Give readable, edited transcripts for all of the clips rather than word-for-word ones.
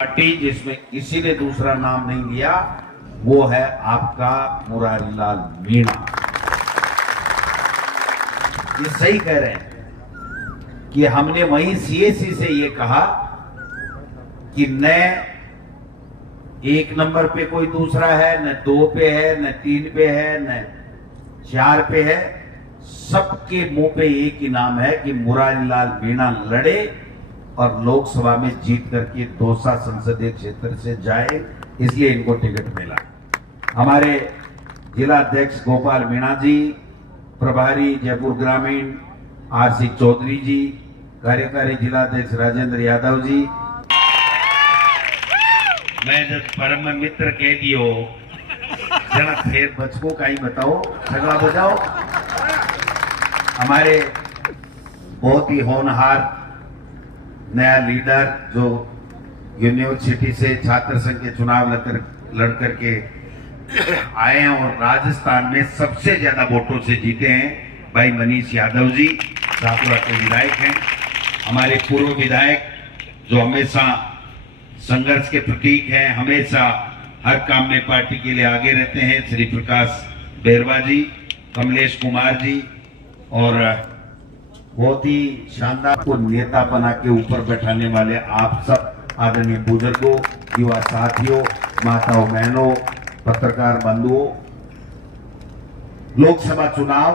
Party जिसमें किसी ने दूसरा नाम नहीं लिया वो है आपका मुरारीलाल मीणा। ये सही कह रहे हैं कि हमने वहीं सीएसी से ये कहा कि न एक नंबर पे कोई दूसरा है, न 2 पे है, न 3 पे है, न 4 पे है। सबके मुंह पे एक ही नाम है कि मुरारीलाल मीणा लड़े और लोकसभा में जीत करके दौसा संसदीय क्षेत्र से जाए, इसलिए इनको टिकट मिला। हमारे जिला अध्यक्ष गोपाल मीणा जी, प्रभारी जयपुर ग्रामीण आरसी चौधरी जी, कार्यकारी जिला अध्यक्ष राजेंद्र यादव जी। मैं जब परम मित्र कह दियो जरा फिर बचको का ही बताओ, झगड़ा बजाओ। हमारे बहुत ही होनहार नया लीडर जो यूनिवर्सिटी से छात्र संघ के चुनाव लड़ करके आए हैं और राजस्थान में सबसे ज्यादा वोटों से जीते हैं, भाई मनीष यादव जी सापुरा के विधायक हैं। हमारे पूर्व विधायक जो हमेशा संघर्ष के प्रतीक हैं, हमेशा हर काम में पार्टी के लिए आगे रहते हैं, श्री प्रकाश बेरवा जी, कमलेश कुमार जी, और बहुत ही शानदार को नेता बना के ऊपर बैठाने वाले आप सब आदरणीय बुजुर्गों, युवा साथियों, माताओं, बहनों, पत्रकार बंधुओं। लोकसभा चुनाव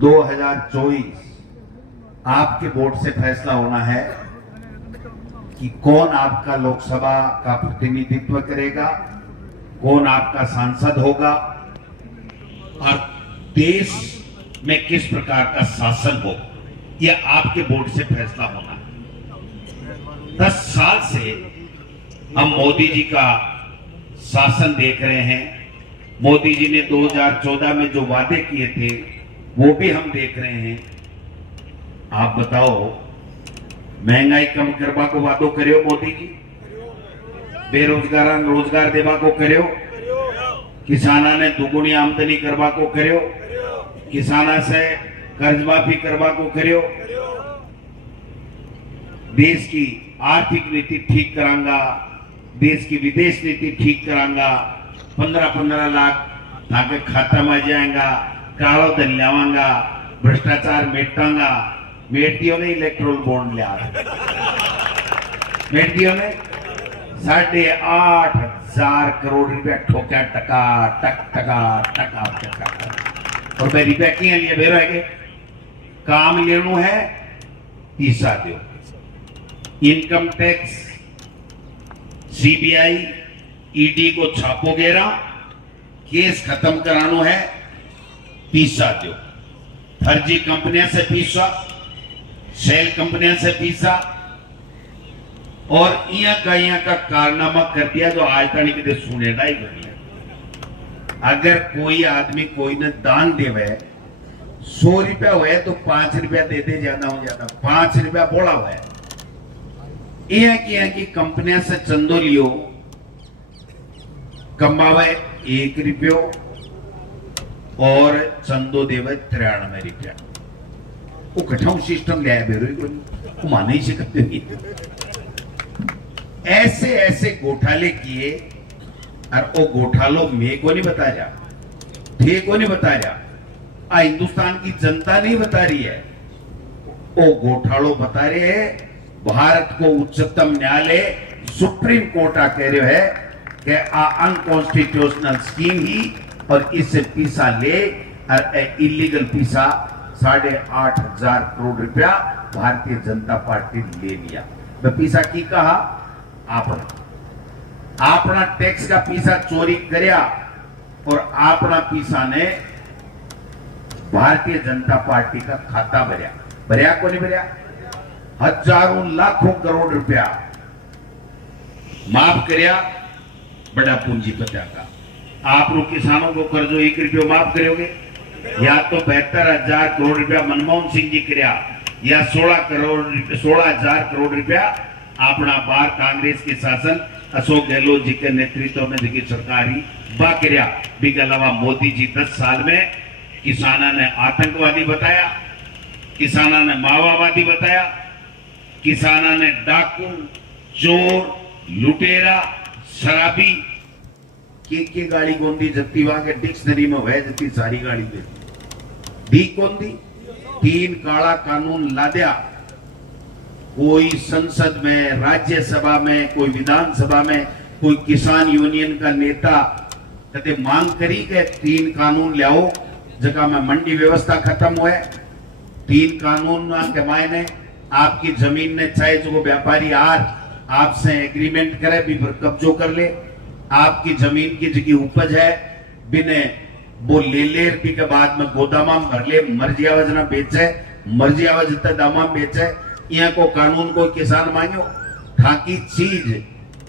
2024 आपके वोट से फैसला होना है कि कौन आपका लोकसभा का प्रतिनिधित्व करेगा, कौन आपका सांसद होगा और देश में किस प्रकार का शासन हो, यह आपके वोट से फैसला होना है। 10 साल से हम मोदी जी का शासन देख रहे हैं। मोदी जी ने 2014 में जो वादे किए थे वो भी हम देख रहे हैं। आप बताओ, महंगाई कम करवा को वादो करियो मोदी जी, बेरोजगार रोजगार देवा को करियो, किसाना ने दुगुनी आमदनी करवा को करियो, किसाना से कर्ज माफी करवा को करियो, देश की आर्थिक नीति ठीक करांगा, देश की विदेश नीति ठीक करांगा, 15-15 लाख ताके खाता में जाएगा, कालो धन लावांगा, भ्रष्टाचार मेटांगा। मेटियों ने इलेक्ट्रोल बॉन्ड लिया, मेटियों ने 8,500 करोड़ रुपया ठोका, टका टक टका टका टका। और मैं रुपया किए लिए बेरो है काम लेनो है, पैसा दो। इनकम टैक्स, सीबीआई, ईडी को छापो गेरा, केस खत्म करानो है, पैसा दो। फर्जी कंपनियां से पैसा, सेल कंपनियां से पैसा, और यहाँ का कारनामा कर दिया जो आज तक नहीं सुने ही बनी। अगर कोई आदमी कोई ने दान देवे, 100 रुपया हुए तो 5 रुपया दे दे, ज्यादा हो ज्यादा 5 रुपया बोला हुआ है। यहाँ की कंपनियां से चंदो लियो, कमावे 1 रुपयो और चंदो देवे 93 रुपया। वो कठाऊ सिस्टम लिया बेरो माने ही सकते। ऐसे ऐसे घोटाले किए और वो घोटालों में को नहीं बता जा, थे को नहीं बता जा, हिंदुस्तान की जनता नहीं बता रही है, वो घोटालों बता रहे हैं। भारत को उच्चतम न्यायालय सुप्रीम कोर्ट आ कह रहे है कि अनकॉन्स्टिट्यूशनल स्कीम ही और इससे पैसा ले और इलीगल पैसा 8,500 करोड़ रुपया भारतीय जनता पार्टी ले लिया। पैसा की कहा अपना टैक्स का पैसा चोरी करया और अपना पैसा ने भारतीय जनता पार्टी का खाता भरया को नहीं भरया। हजारों लाखों करोड़ रुपया माफ करया बड़ा पूंजीपतियों का। आप लोग किसानों को कर्जो 1 रुपया माफ करोगे, या तो 72,000 करोड़ रुपया मनमोहन सिंह जी करया, या 16,000 करोड़ रुपया अपना बार कांग्रेस के शासन अशोक गहलोत जी के नेतृत्व में जी सरकार ही बाकरिया। के अलावा मोदी जी 10 साल में किसाना ने आतंकवादी बताया, किसाना ने माओवादी बताया, किसाना ने डाकू चोर, लुटेरा, शराबी के गाड़ी कौन दी जत्ती वहां के डिक्शनरी में वह जत्ती सारी गाड़ी दी कौन दी। 3 काला कानून लाद्या, कोई संसद में, राज्यसभा में, कोई विधानसभा में, कोई किसान यूनियन का नेता कदे मांग करी के 3 कानून लाओ जगह में मंडी व्यवस्था खत्म हुए। 3 कानून के मायने आपकी जमीन ने चाहे जो व्यापारी आज आपसे एग्रीमेंट करे भी कब्जो कर ले, आपकी जमीन की जगह उपज है बिने वो ले रुपये के बाद में गोदामा भर ले, मर्जी आवाज ना बेचे, मर्जी आवाज दामा बेचे। यहाँ को कानून को किसान मांगो थाकी चीज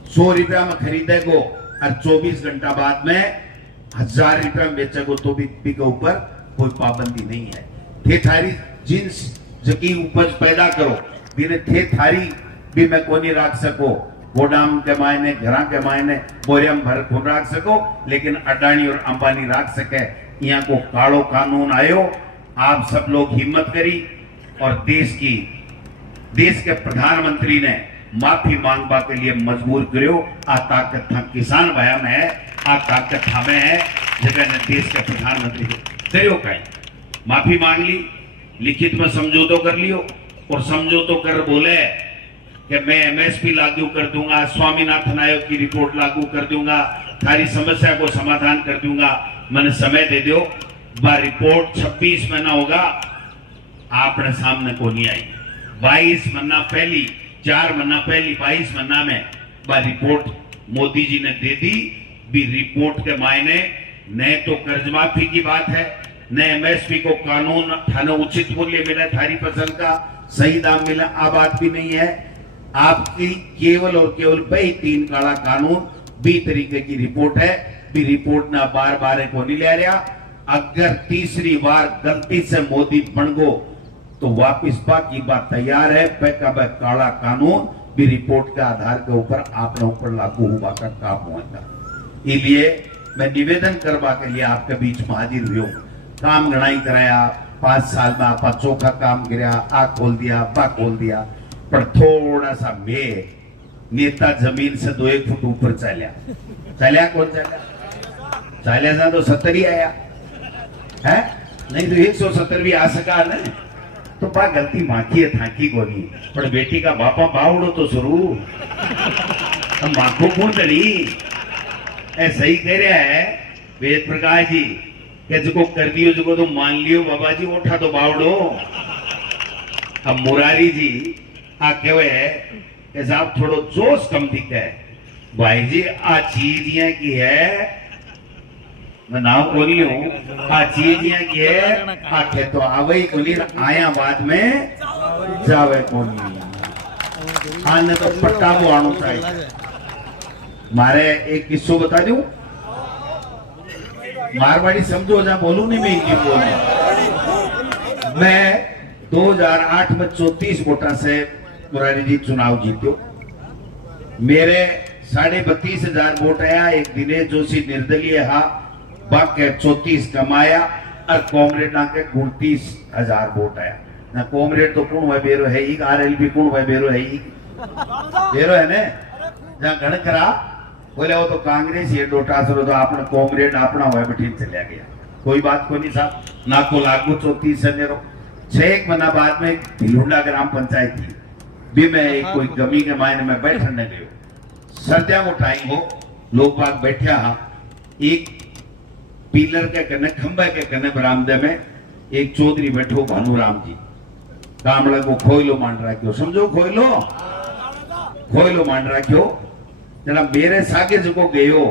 100 रुपया में खरीदे को और 24 घंटा बाद में 1000 रुपया में बेचे को तो भी के ऊपर कोई पाबंदी नहीं है। थे थारी जिन्स जकी उपज पैदा करो बिने थे थारी भी मैं को नहीं रख सको, गोदाम के मायने, घरा के मायने बोरियम भर खुद रख सको, लेकिन अडानी और अंबानी रख सके। यहाँ को कालो कानून आयो, आप सब लोग हिम्मत करी और देश के प्रधानमंत्री ने माफी मांगवा के लिए मजबूर करो। आ ताकत था किसान भाया में है, आ ताकत हमें है जगह ने देश के प्रधानमंत्री करो कहीं माफी मांग ली, लिखित में समझौतो कर लियो और समझौतो कर बोले कि मैं एमएसपी लागू कर दूंगा, स्वामीनाथन आयोग की रिपोर्ट लागू कर दूंगा, सारी समस्या को समाधान कर दूंगा, मैंने समय दे दो। बा रिपोर्ट 26 महीना होगा आपने सामने को नहीं आई। 22 महीना पहली, 4 महीना पहली 22 महीना में बा रिपोर्ट मोदी जी ने दे दी। भी रिपोर्ट के मायने न तो कर्ज माफी की बात है, न एमएसपी को कानून थाने उचित मूल्य मिला, थारी फसल का सही दाम मिला, आ बात भी नहीं है। आपकी केवल और केवल भाई 3 काला कानून 20 तरीके की रिपोर्ट है। भी रिपोर्ट ना बार बार को नहीं ले रहा। अगर तीसरी बार गलती से मोदी बन गो तो वापिस बाकी बात तैयार है। पैका काला कानून भी रिपोर्ट के आधार के ऊपर आपने ऊपर लागू हुआ का काम होगा। इसलिए मैं निवेदन करवा के लिए आपके बीच में हाजिर हुई हूँ। काम गणाई कराया, 5 साल में आप चोखा काम कराया, आ खोल दिया, बा खोल दिया, पर थोड़ा सा नेता जमीन से 2-1 फुट ऊपर चलिया कौन चलिया जा तो 70 ही आया है, नहीं तो 170 भी आ सका न। तो बा गलती माखी है थाकी को नहीं, पर बेटी का बापा बावड़ो तो शुरू माखो कौन डरी ऐसा ही कह रहा है वेद प्रकाश जी के जो कर दियो जो तो मान लियो बाबा जी उठा तो बावड़ो। अब मुरारी जी आ कहे कि साहब थोड़ो जोश कम दिखे भाई जी, आ चीज ये की है मैं नाम बोल ली हूँ, आ चीज ये की है आखे तो आवे कोनी आया बाद में जावे कोनी। आने तो पट्टा वो आनु चाहिए। मारे एक किस्सो बता दूं, मारवाड़ी समझो जा बोलू नहीं मैं इंग्लिश बोलूं। मैं 2008 में 34 वोटा से मुरारी जी चुनाव जीतो। मेरे 32,500 वोट आया। एक दिनेश जोशी निर्दलीय हा बाकी 34 कमाया और कॉमरेड ना के 29,000 वोट आया ना। कॉमरेड तो कौन हुआ बेरो है, आरएलपी कौन हुआ बेरो है, बेरो है ने जहां गण करा बोले वो तो कांग्रेस ये डोटा सरो तो आपने कॉमरेड अपना हुआ बैठी चलिया गया। कोई बात को नहीं साहब ना को लागू 34 से नेरो। 6 महीना बाद में भिलुंडा ग्राम पंचायत थी भी मैं एक कोई गमी के मायने में बैठने गयो। सर्दियों को टाइम हो, लोग बाग बैठा हा, एक पिलर के कने खंबे के कने बरामदे में एक चौधरी बैठो भानुराम जी कामड़ा को खोयलो मांड रखियो, समझो खोयलो मांड रखियो। जना मेरे सागे जो गयो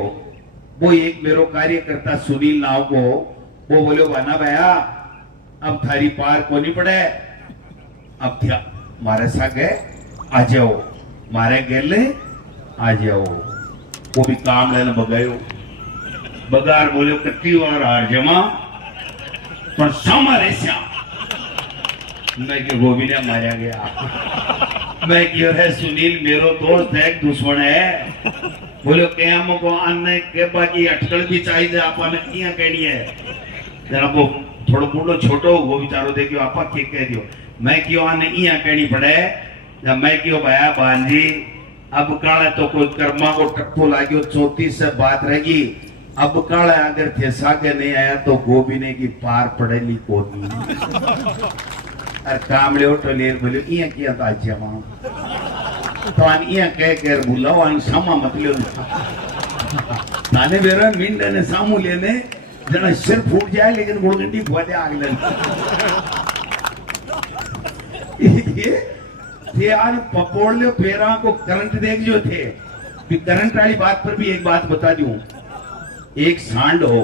वो एक मेरो कार्यकर्ता सुनील नाव को वो बोलो बना भैया अब थारी पार को नहीं पड़े, अब क्या मारे सागे आ जाओ, मारे गेले आ जाओ। वो भी काम लेने बगायो, बगार बोलो कत्ती और हार जमा पर सामारे श्याम मैं क्यों गोभी ने मारा गया। मैं क्यों है सुनील मेरो दोस्त है दुश्मन है। बोलो क्या को अन्य के बाकी अटकल भी चाहिए आपा ने किया कहनी है जरा वो थोड़ा बूढ़ो छोटो वो विचारो देखियो आपा के कह दियो। मैं क्यों आने इया कहनी पड़े जब मैं क्यों भाया बांजी अब काले तो कोई कर्मा को टप्पो लाग्यो 34 से बात रहेगी। अब काले अगर थे सागे नहीं आया तो गोबिने की पार पड़ेली कोनी। अरे कामले उठो लेर बोले इया किया तो आज मां तो आन इया कह कर बुलाओ आन सामा मत लियो ताने बेरा मिंड ने सामू लेने जना सिर फूट जाए लेकिन गोलगंडी खोदे आग ले ये आन पपोड़ लियो फेरा को करंट देख जो थे भी करंट वाली बात पर भी एक बात बता दूं। एक सांड हो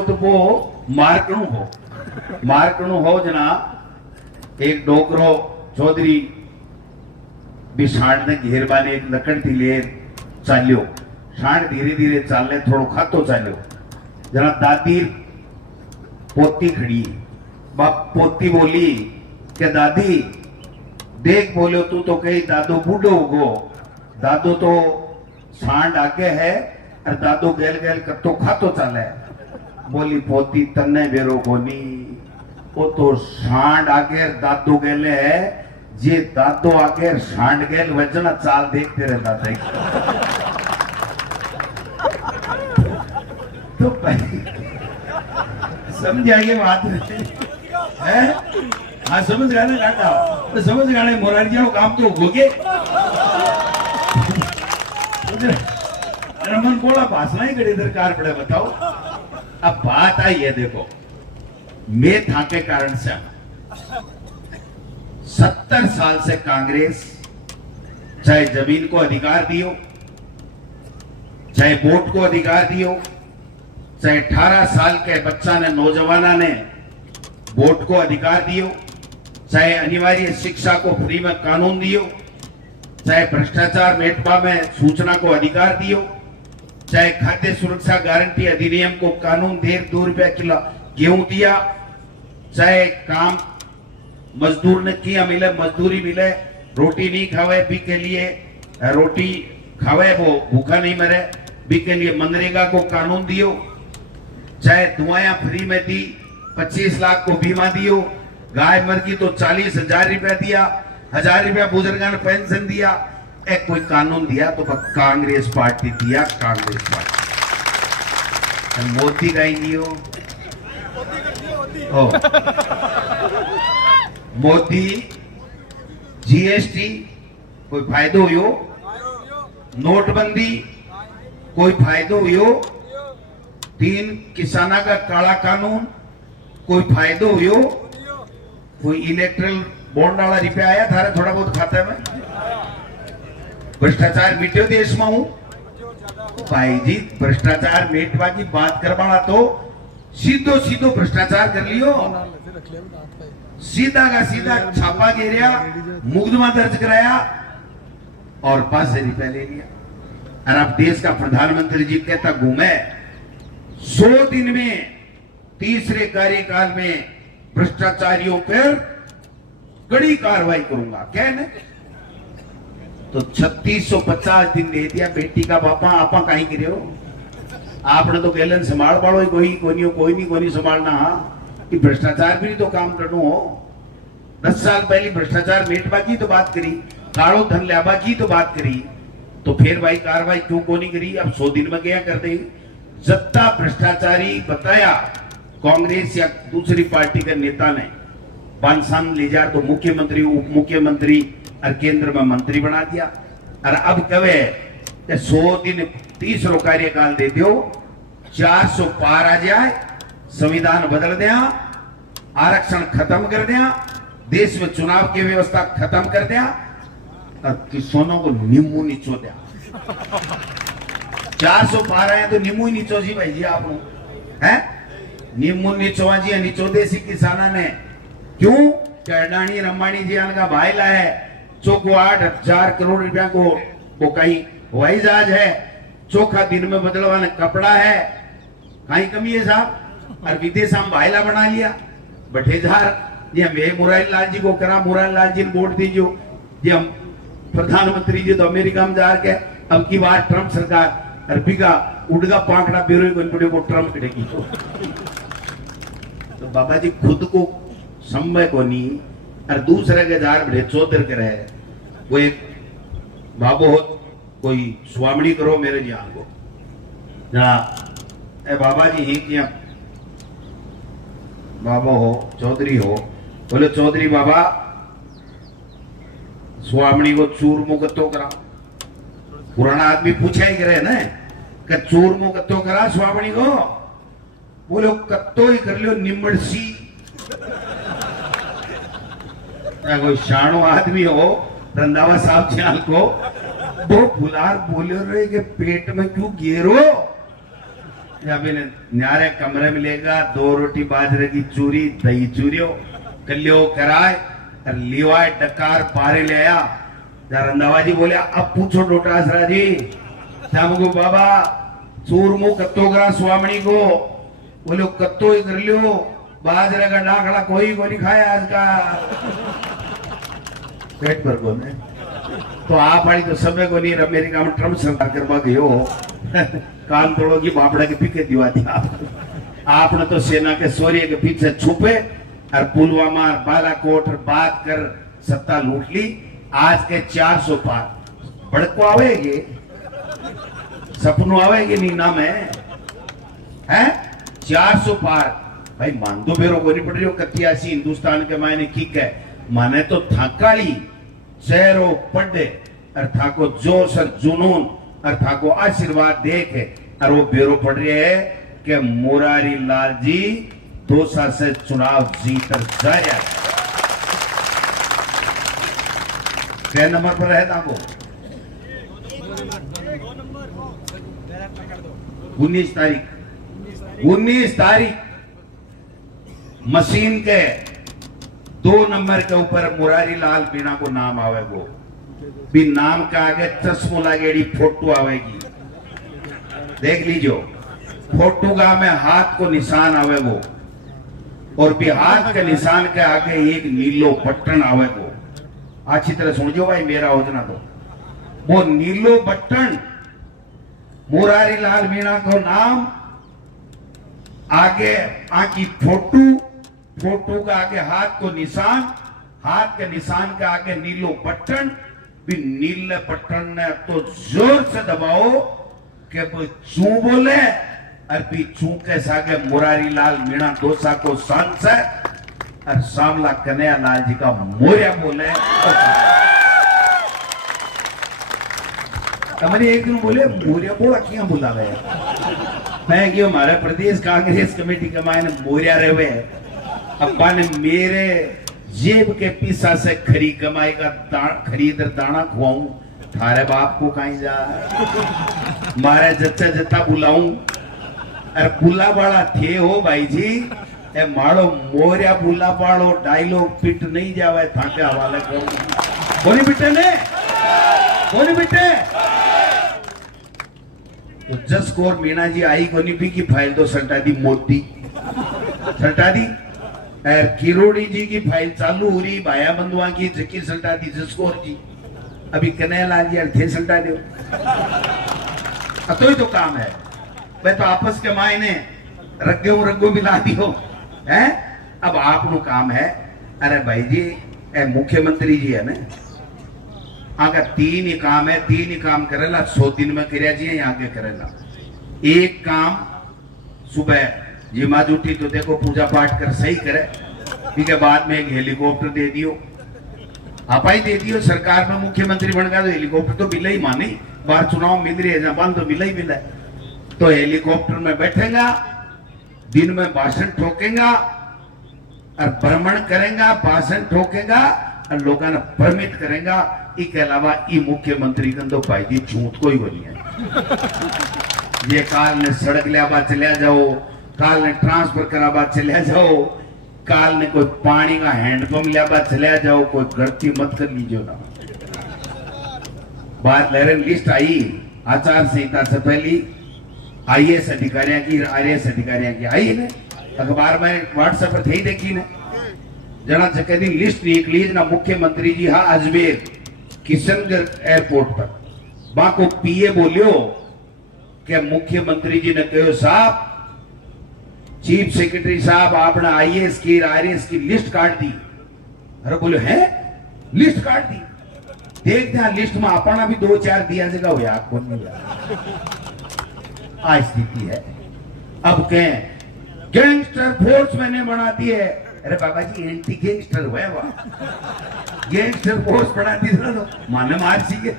तो वो मारकणु हो जना एक डोकरो चौधरी भी सांड ने घेरबाने एक लकड़ थी ले चाल्यो। सांड धीरे धीरे चालने थोड़ो खातो चाल्यो जना दादी पोती खड़ी बाप पोती बोली क्या दादी देख बोलो तू तो कही दादो बूढ़ो होगो दादो तो सांड आगे है और दादो गेल गेल कत्तो खातो चाले। बोली पोती तन्ने बेरो कोनी वो तो सांड आगे दादो गेले है जे दादो आगे सांड गेल वजना चाल देखते रहे दादा तो समझ आइए बात है। हाँ समझ गए ना काका तो समझ गए मोरारी जी काम तो हो गए रमन बोला भाषण ही कड़ी दरकार पड़े बताओ। अब बात आई है देखो मैं था के कारण से 70 साल से कांग्रेस चाहे जमीन को अधिकार दियो चाहे वोट को अधिकार दियो चाहे 18 साल के बच्चा ने नौजवाना ने वोट को अधिकार दियो चाहे अनिवार्य शिक्षा को फ्री में कानून दियो चाहे भ्रष्टाचार मेटवा में सूचना को अधिकार दियो चाहे खाद्य सुरक्षा गारंटी अधिनियम को कानून देर 2 रुपया किलो गेहूं दिया चाहे काम मजदूर ने किया मिले मजदूरी मिले रोटी नहीं खावे भी के लिए रोटी खावे वो भूखा नहीं मरे भी के लिए मनरेगा को कानून दियो चाहे दुआया फ्री में दी 25 लाख को बीमा दियो गाय मर गई तो 40,000 रुपया दिया 1,000 रुपया बुजुर्गों ने पेंशन दिया एक कोई कानून दिया तो कांग्रेस पार्टी दिया कांग्रेस पार्टी मोदी का ही नहीं हो मोदी जीएसटी कोई फायदो हुयो नोटबंदी कोई फायदो हुयो 3 किसाना का काला कानून कोई फायदो हुयो कोई इलेक्ट्रल बॉन्ड वाला रुपया आया थारे थोड़ा बहुत खाते में भ्रष्टाचार मिट्यो देश में हूं भाई जी भ्रष्टाचार मेटवा की बात करवाना तो सीधो सीधो भ्रष्टाचार कर लियो सीधा का सीधा छापा घेरिया मुकदमा दर्ज कराया और 5 रुपया ले लिया। और अब देश का प्रधानमंत्री जी कहता घूमे 100 दिन में तीसरे कार्यकाल में भ्रष्टाचारियों पर कड़ी कार्रवाई करूंगा क्या है तो 3650 दिन दे दिया। बेटी का बापा आपा कहीं गिरे हो आपने तो गैलन संभाल पाड़ो कोई नहीं संभालना। हाँ कि भ्रष्टाचार भी तो काम करना हो 10 साल पहले भ्रष्टाचार मेटवा की तो बात करी कालो धन लाभा की तो बात करी तो फिर भाई कार्रवाई क्यों को नहीं करी। अब 100 दिन में क्या कर दे जत्ता भ्रष्टाचारी बताया कांग्रेस या दूसरी पार्टी के नेता ने बांसान ले जा तो मुख्यमंत्री उप मुख्यमंत्री और केंद्र में मंत्री बना दिया। और अब कहे 100 दिन 30 कार्यकाल दे दो 400 पार आ जाए संविधान बदल दिया आरक्षण खत्म कर दिया देश में चुनाव की व्यवस्था खत्म कर दिया और किसानों को नींबू नीचो दिया 400 पार आए तो नींबू ही नीचो जी भाई जी आप है नींबू नीचो जी नीचो देसी किसाना ने क्यों अडानी अंबानी जी का भाईला है चौको 8,000 करोड़ रुपया को वो कहीं हवाई जहाज है चोखा दिन में बदलवाना कपड़ा है कहीं कमी है साहब और विदेश हम भाईला बना लिया बठेदार ये मैं मुरारी लाल जी को करा मुरारी लाल जी ने वोट दीजिए ये हम प्रधानमंत्री जी तो अमेरिका में जा के अब की बार ट्रंप सरकार अरबिका उड़गा पाकड़ा बेरो को ट्रंप करेगी तो बाबा जी खुद को समय को नहीं और दूसरे के जार बड़े चौधर करे वो एक बाबू हो कोई स्वामणी करो मेरे ज्ञान को ना ए बाबा जी ही क्या बाबा हो चौधरी हो बोले चौधरी बाबा स्वामणी को चूरमो कत्तो करा पुराना आदमी पूछा ही करे ना कि चूरमो कत्तो करा स्वामणी को बोले कत्तो ही कर लियो निमड़सी कोई शाणो आदमी हो रंधावा साहब चाल को वो फुलार बोले रहे कि पेट में क्यों घेरो न्यारे कमरे में लेगा 2 रोटी बाजरे की चूरी दही चूरियो कलियो कराए और लिवाए डकार पारे ले आया रंधावा जी बोले अब पूछो डोटासरा जी हमको बाबा चूरमो कत्तो करा स्वामणी को बोले कत्तो ही कर लियो बाजरे का डाकड़ा कोई को नहीं खाया आज का पेट पर को ने तो आप वाली तो समय को नहीं अमेरिका में ट्रम्प सरकार करवा गयो कान तोड़ो की बापड़ा के पीछे दिवा दिया आपने तो सेना के सूर्य के पीछे छुपे और पुलवामा और बालाकोट और बात कर सत्ता लूट ली आज के 400 पार बड़को आवेगी सपनों आवेगी नीना में है 400 पार भाई मान दो बेरो को नहीं पड़ रही हो कतियासी हिंदुस्तान के मायने की है माने तो थाकाली शहरों पढ़े और था को जोश और जुनून और था को आशीर्वाद देखे और वो बेरो पड़ रही है कि मुरारी लाल जी दौसा से चुनाव जीत कर जाए क्या नंबर पर है ताको 19 तारीख मशीन के 2 नंबर के ऊपर मुरारी लाल मीणा को नाम आवेगो भी नाम का आगे चश्मो लागेड़ी फोटो आवेगी देख लीजिए फोटो का में हाथ को निशान आवेगो और भी हाथ के निशान के आगे एक नीलो बटन आवेगो अच्छी तरह सुनजो भाई मेरा होजना तो वो नीलो बटन मुरारी लाल मीणा को नाम आगे आकी फोटो का आगे हाथ को निशान हाथ के निशान के आगे नीलो बटन भी नीले बटन ने तो जोर से दबाओ कि कोई चू बोले और भी चू के सागे मुरारी लाल मीणा दौसा को सांसद और सामला कन्हैया लाल जी का मोरिया बोले तमने एक दिन बोले मोरिया बोला क्यों बुला रहे मैं क्यों हमारे प्रदेश कांग्रेस कमेटी के मायने मोरिया रहे अब्बा ने मेरे जेब के पीसा से खरी कमाई का खरीद दाना खुआऊं थारे बाप को कहीं जा मारे जच्चा जत्ता बुलाऊं अरे बुला वाला थे हो भाई जी ए माड़ो मोरिया बुला पाड़ो डायलॉग पिट नहीं जावे थाके हवाले करूं बोली बिटे ने बोली बिटे तो जस कोर मीणा जी आई कोनी भी की फाइल तो सटा दी मोदी सटा दी और किरोड़ी जी की फाइल चालू हो रही भाया बंधुआ की जकी सल्टा दी जसकोर जी अभी कन्हैया लाल जी थे सल्टा दो तो ही तो काम है मैं तो आपस के मायने रंगो मिला दियो है अब आप नो काम है अरे भाई जी मुख्यमंत्री जी है ना अगर 3 ही काम है 3 ही काम करेला 100 दिन में करिया जी यहाँ के करेला एक काम सुबह जी माँ उठी तो देखो पूजा पाठ कर सही करे ठीक है बाद में एक हेलीकॉप्टर दे दियो आप ही दे दियो सरकार में मुख्यमंत्री बन गया तो हेलीकॉप्टर तो मिला ही मानी बाहर चुनाव मिल रही है जबान तो मिला ही मिला तो हेलीकॉप्टर में बैठेगा दिन में भाषण ठोकेगा और भ्रमण करेगा भाषण ठोकेगा और लोगों ने भ्रमित करेगा इसके अलावा ये मुख्यमंत्री का तो भाई जी झूठ कोई नहीं है ये काल ने सड़क लिया चलिया जाओ काल ने ट्रांसफर कराबा चलिया जाओ काल ने कोई पानी का हैंडपंप लिया चलिया जाओ कोई गलती मत कर लीजिए ना बात लहरें लिस्ट आई आचार संहिता से पहली आईएएस अधिकारियों की आईएएस अधिकारियों की आई ने अखबार में व्हाट्सएप पर थी देखी ने जना जगह दिन लिस्ट निकली ना मुख्यमंत्री जी हाँ अजमेर किशनगढ़ एयरपोर्ट पर वहां को पीए बोलियो कि मुख्यमंत्री जी ने कहो साहब चीफ सेक्रेटरी साहब आपने आईएएस की आरएएस की लिस्ट काट दी अरे बोले हैं लिस्ट काट दी देखते हैं लिस्ट में अपना भी 2-4 दिया जगह हो यार कौन नहीं आज स्थिति है। अब कहें गैंगस्टर फोर्स मैंने बना दी है, अरे बाबा जी एंटी गैंगस्टर हुआ वहां, गैंगस्टर फोर्स बना दी तो माने मार सीखे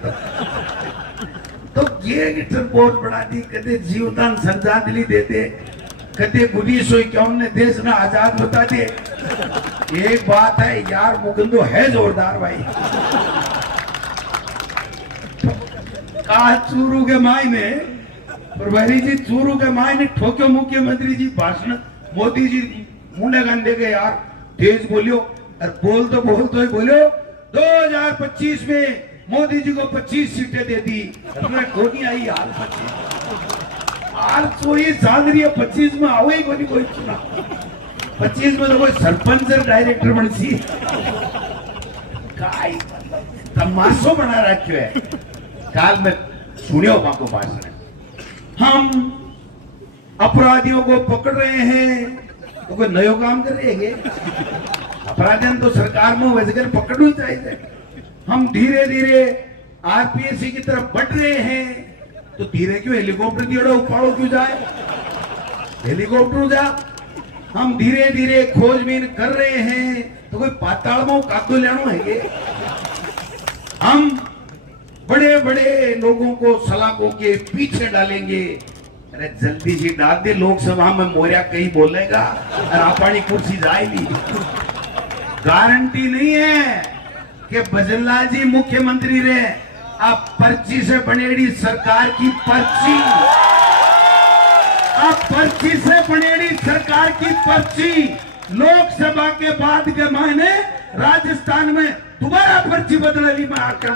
तो गैंगस्टर फोर्स बना दी, कदे जीवदान श्रद्धांजलि देते, कदे 1951 ने देश ने आजाद बता दे। एक बात है यार मुकुंदो है जोरदार भाई, कहा चूरू के मायने प्रभारी जी, चूरू के मायने ठोक्यो मुख्यमंत्री जी भाषण, मोदी जी मुंडे गंदे के यार तेज बोलियो, और बोल तो ही बोलियो 2025 में मोदी जी को 25 सीटें दे दी, कोनी आई हाल 25 साल रही है, 25 में आओ ही कोई चुना, 25 में तो कोई सरपंच डायरेक्टर बन सी तमाशो बना रखियो है। काल में सुनियो बाको भाषण, हम अपराधियों को पकड़ रहे हैं तो कोई नयो काम कर रहे हैं, अपराधियों तो सरकार में वजगर पकड़नी चाहिए। हम धीरे धीरे आरपीएससी की तरफ बढ़ रहे हैं तो धीरे क्यों हेलीकॉप्टर दियो उपाड़ो क्यों जाए, हेलीकॉप्टर जा। हम धीरे धीरे खोजबीन कर रहे हैं तो कोई पाताल में कादो लेनो है। हम बड़े बड़े लोगों को सलाखों के पीछे डालेंगे, अरे जल्दी से डाल दे, लोकसभा में मोरिया कहीं बोलेगा और अपनी कुर्सी जाएगी। गारंटी नहीं है कि भजनलाल जी मुख्यमंत्री रहे, आप पर्ची से बनेड़ी सरकार की पर्ची, आप पर्ची से बनेड़ी सरकार की पर्ची, लोकसभा के बाद के मायने राजस्थान में दोबारा पर्ची बदलनी में आकर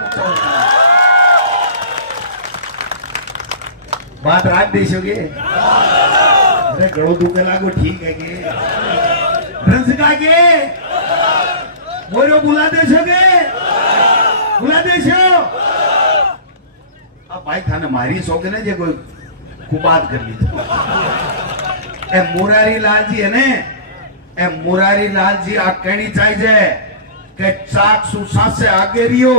बात रात देशोगे, अरे गड़ो दुखे लागो ठीक है के रंसका के मोरो बुला देशोगे, बुला देशो। अब भाई थाने मारी शौक ने जे कोई कुबात कर ली ए मुरारी लाल जी है ने, ए मुरारी लाल जी आ कहनी चाहिए कि चाक सुसा से आगे रियो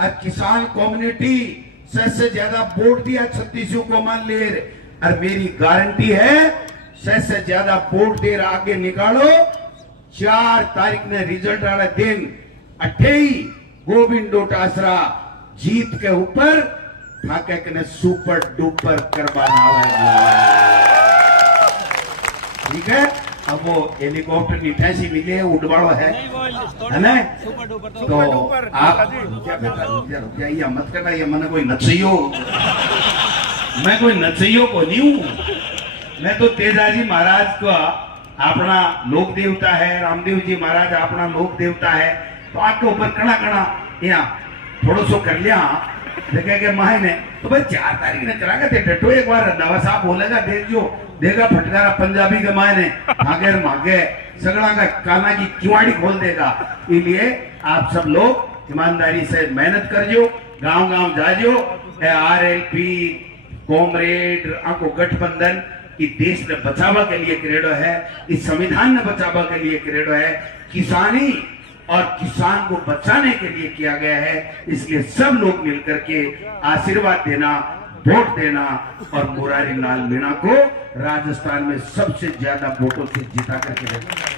और किसान कम्युनिटी से ज्यादा वोट दिया 36 को मान ले, और मेरी गारंटी है से ज्यादा वोट देर आगे निकालो। 4 तारीख ने रिजल्ट वाला दिन 28 गोविंद डोटासरा जीत के ऊपर ठाके के ने सुपर डुपर करवाना है, ठीक है। अब वो हेलीकॉप्टर निठासी मिले उड़वाड़ो है ना, तो आप रुक जा, ये मत करना, ये मैंने कोई नचइयो, मैं कोई नचइयो को नहीं हूं, मैं तो तेजाजी महाराज का अपना लोक देवता है, रामदेव जी महाराज अपना लोक देवता है, तो आपके ऊपर कड़ा कड़ा यहाँ थोड़ा सो कर लिया देखे के माहे ने, तो भाई 4 तारीख ने करागा थे डटो एक बार रंधावा साहब बोलेगा देख जो देगा फटकारा पंजाबी के मायने मागे सगड़ा का काना की किवाड़ी खोल देगा। इसलिए आप सब लोग ईमानदारी से मेहनत कर जो, गांव गांव जाजो, आरएलपी कॉमरेड आको गठबंधन की देश ने बचावा के लिए क्रेडो है, इस संविधान ने बचावा के लिए क्रेडो है, किसानी और किसान को बचाने के लिए किया गया है। इसलिए सब लोग मिलकर के आशीर्वाद देना, वोट देना और मुरारी लाल मीणा को राजस्थान में सबसे ज्यादा वोटों से जिता करके देना।